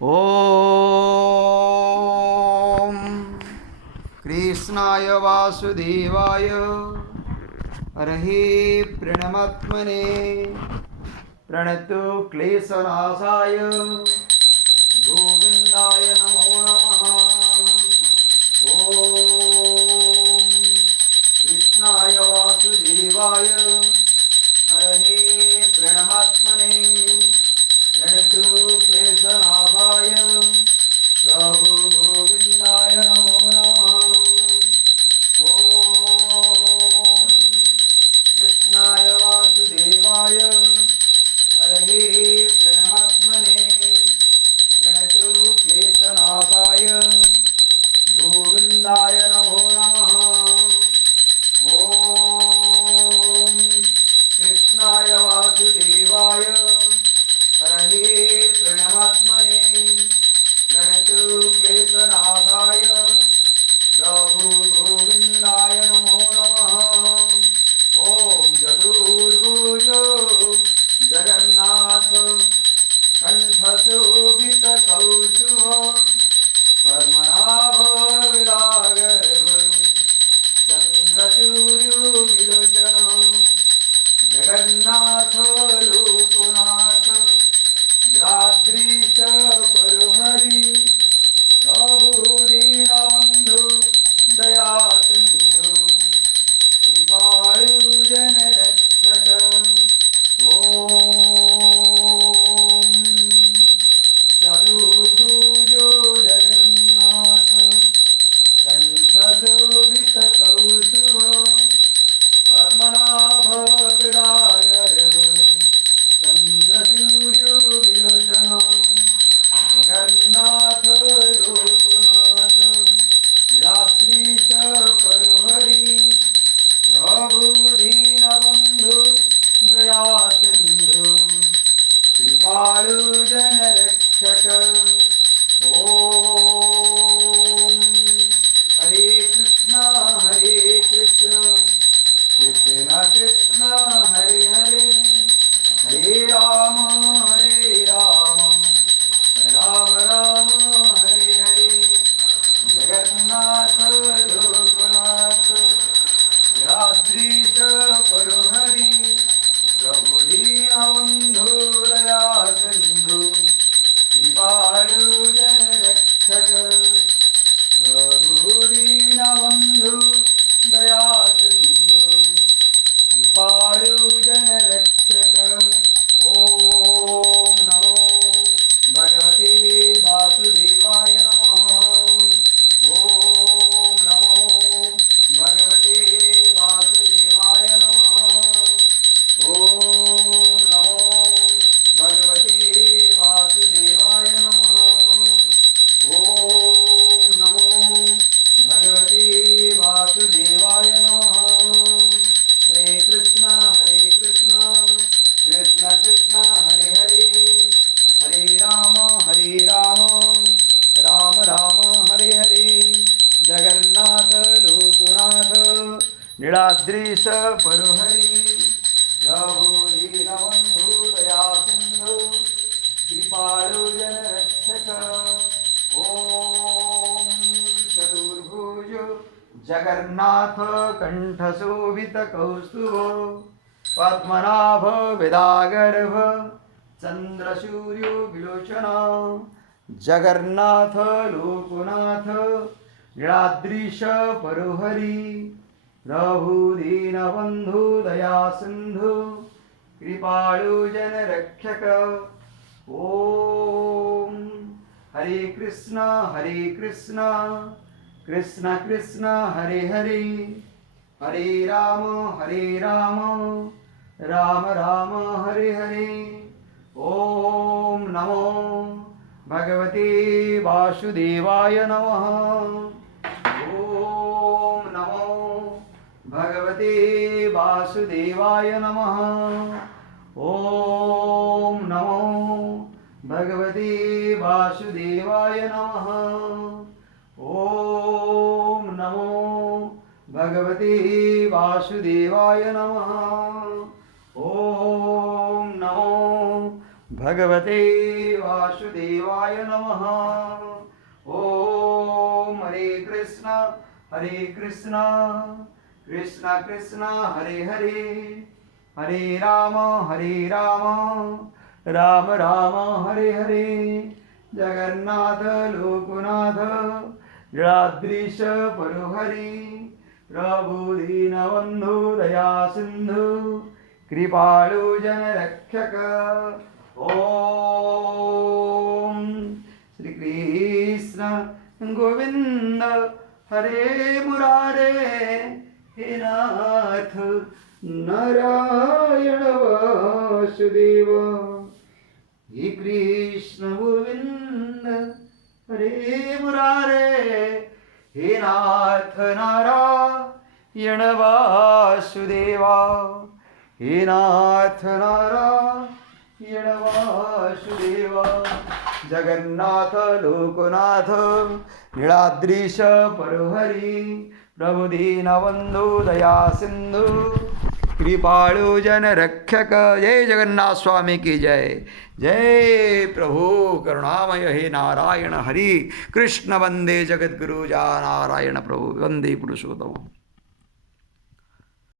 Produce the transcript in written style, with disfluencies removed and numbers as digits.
ॐ कृष्णाय वासुदेवाय हरहि प्रणमात्मने प्रणतु क्लेशनाशाय गोविन्दाय नमो नमः। ॐ कृष्णाय वासुदेवाय हरहि प्रणमात्मने प्रणतु क्लेशनाशाय प्रभु गोविन्दाय नमो नमः। ॐ कृष्णाय वासुदेवाय हरहि प्रणमात्मने प्रणतु क्लेशनाशाय गोविन्दाय नमो नमः। ॐ कृष्णाय वासुदेवाय हरहि प्रणमात्मने प्रणतु क्लेशनाशाय प्रभु गोविन्दाय नमो नमः। ॐ चतुर्भुजो जगन्नाथ कण्ठशोभितकौस्तुभ पद्मनाभ विरागर्भ चन्द्रसूर्यविलोचन जगन्नाथ लोकनाथ नीलाद्रीश परुहरि प्रभु दीनबन्धु दयासिन्धु कृपालु जनरक्षक। ॐ चतुर्भुजो जगन्नाथ कण्ठशोभितकौस्तुभ पद्मनाभ विरागर्भ चन्द्रसूर्यविलोचन जगन्नाथ लोकनाथ नीलाद्रीश परुहरि प्रभु दीनबन्धु दयासिन्धु कृपालु जनरक्षक। ॐ हरे कृष्ण कृष्ण कृष्ण हरे हरे हरे राम राम राम हरे हरे जगन्नाथ लोकनाथ नीलाद्रीश परुहरि प्रभु दीनबन्धु दयासिन्धु कृपालु जनरक्षक। प्रभु दीनबन्धु दयासिन्धु कृपालु जनरक्षक। ॐ नमो भगवते वासुदेवाय नमः। ॐ नमो भगवते वासुदेवाय नमः। ॐ नमो भगवते वासुदेवाय नमः। ॐ नमो भगवते वासुदेवाय नमः। हरे कृष्ण कृष्ण कृष्ण हरे हरे हरे राम राम राम हरे हरे जगन्नाथ लोकनाथ नीलाद्रीश परुहरि प्रभु दीनबन्धु दयासिन्धु कृपालु जनरक्षक। ॐ चतुर्भुज जगन्नाथ कण्ठशोभितकौस्तुभ पद्मनाभ विरागर्भ चन्द्रसूर्यविलोचन जगन्नाथ लोकनाथ नीलाद्रीश परुहरि प्रभु दीनबन्धु दयासिन्धु कृपालु जनरक्षक। ॐ हरे कृष्ण कृष्ण कृष्ण हरे हरे हरे राम राम राम हरे हरे। ॐ नमो भगवते वासुदेवाय नमः। ॐ नमो भगवते वासुदेवाय नमः। ॐ नमो भगवते वासुदेवाय नमः। ॐ नमो भगवते वासुदेवाय नमः। ॐ नमो भगवते वासुदेवाय नमः। ओम हरे कृष्ण कृष्ण कृष्ण हरे हरे, हरे राम राम राम हरे हरे। जगन्नाथ लोकनाथ जगदीश परुहरि, प्रभु दीनबन्धु दया सिंधु, कृपालु जन रक्षक। ओम श्री कृष्ण गोविंद हरे मुरारे, हे नाथ नारायण वासुदेव। हे कृष्ण गोविंद हरे मुरारे, हे नाथ नारायण वासुदेवा, हे नाथ नारायण वासुदेवा। जगन्नाथ लोकनाथ नीलाद्रीश परुहरि, प्रभु दीनबन्धु दया सिंधु, कृपालु जन रक्षक। जय जगन्नाथ स्वामी की जय। जय प्रभु करुणामय हे नारायण हरि कृष्ण वंदे जगद्गुरु जा नारायण प्रभु वंदे पुरुषोत्तम।